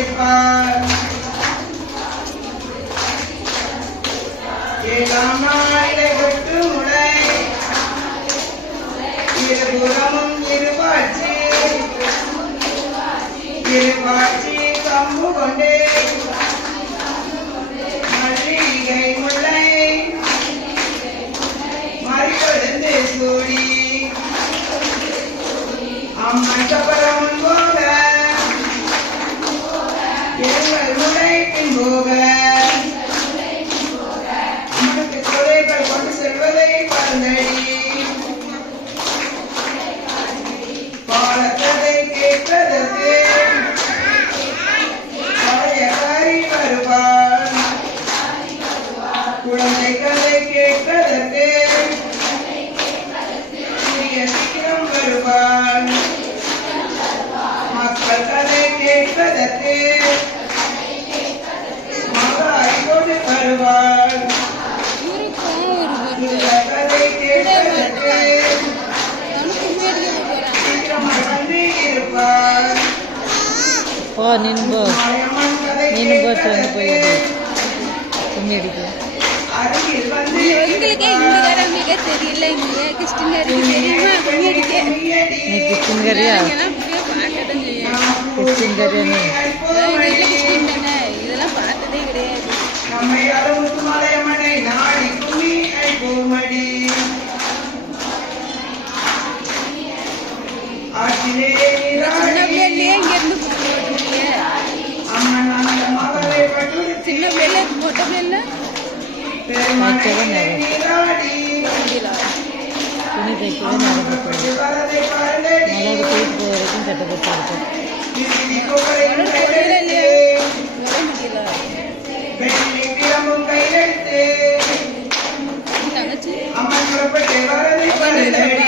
அளிப்பார். ஏழாம் நாளிலே கொட்டு முளை இருபுறமும் இருபாட்சி இருபாட்சி கம்பு கொண்டே மல்லிகை முல்லை மறிகொழுந்து சூடி அம்மன் சப்பரமுன் போக எங்கள் முளை பின் போக அம்மனுக்கு கொலைகள் கொண்டு செல்வதை பரந்தடி பாலக்கதை கேட்பதற்கு பழைய காரி வருவார். குழந்தை கதை கேட்பதற்கு சிறிய சீக்கிரம் வருவார். மக்கள் கதை கேட்பதற்கு மகாய் கொண்டு வருவார். கதை கேட்பதற்கு நின்போ போயிடு கும்மி அடிக்க எங்களுக்கே இந்துக்காரங்களுக்கே தெரியல இங்க கிறிஸ்டின்காரருக்கு தெரியுமா கும்மி அடிக்க நீ கிறிஸ்டின் கறியா பார்க்கதான் செய்யும் கிறிஸ்டின் கறியா கிறிஸ்டின் தானே இதெல்லாம் பார்த்ததே கிடையாது. நம்மை அளவுக்கு மலையமனை நாடி கும்மி அடிப்போமடி ஆற்றிலே சின்ன பிள்ளையே இங்க இருந்து அம்மன் அந்த மகளை பட்டு சின்ன பிள்ளை மொட்டை பிள்ளை நீராடி துணி தைக்கவே நடந்து போயிடும் வரதை பாருங்கடி மலர் போயிட்டு போகிற வரைக்கும் சட்டப்பட்டு இருக்கும் திருப்பி கோபுரையும் கையெழுத்து வெள்ளி கிளம்பும் கையெழுத்து தங்கச்சி அம்மன் புறப்பட்டு வரதை பாருங்கடி